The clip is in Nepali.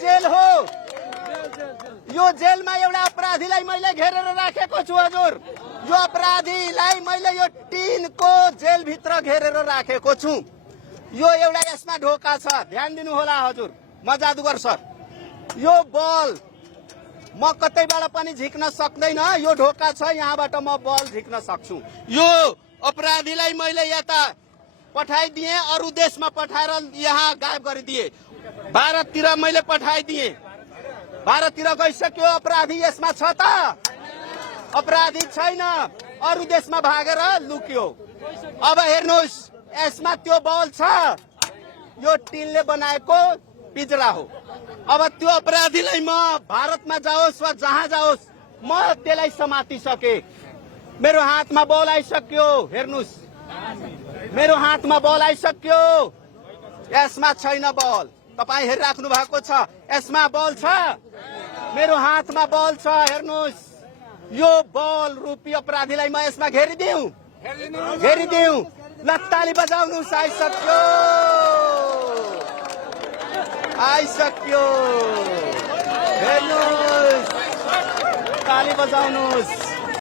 जेल हो। यो जेलमा एउटा अपराधीलाई मैले घेरेर राखेको छु हजुर। यो अपराधीलाई मैले यो टिनको जेलभित्र घेरेर राखेको छु। यो एउटा यसमा ढोका छ, ध्यान दिनु होला हजुर। म जादुगर सर, यो बल म कतैबाट पनि झिक्न सक्दैन। यो ढोका छ, यहाँबाट म बल झिक्न सक्छु। यो अपराधीलाई मैले यता पठाइदिए, अरू देशमा पठाएर यहाँ गायब गरिदिए। भारततिर मैले पठाइदिए, भारततिर गइसक्यो। अपराधी यसमा छ त? अपराधी छैन, अरू देशमा भागेर लुक्यो। अब हेर्नुहोस्, यसमा त्यो बल छ, यो टिनले बनाएको पिंजरा हो। अब त्यो अपराधीलाई म भारतमा जाओस् वा जहाँ जाओस्, म त्यसलाई समातिसके। मेरो हातमा बल आइसक्यो, हेर्नुहोस्, मेरो हातमा बल आइसक्यो। यसमा छैन बल, तपाईँ हेरिराख्नु भएको छ। यसमा बल छ, मेरो हातमा बल छ, हेर्नुहोस्। यो बल रूपी अपराधीलाई म यसमा घेरिदिउँ, घेरिदिउँ। ल ताली बजाउनुहोस्, आइसक्यो, आइसक्यो। हेर्नुहोस्, ताली बजाउनुहोस्।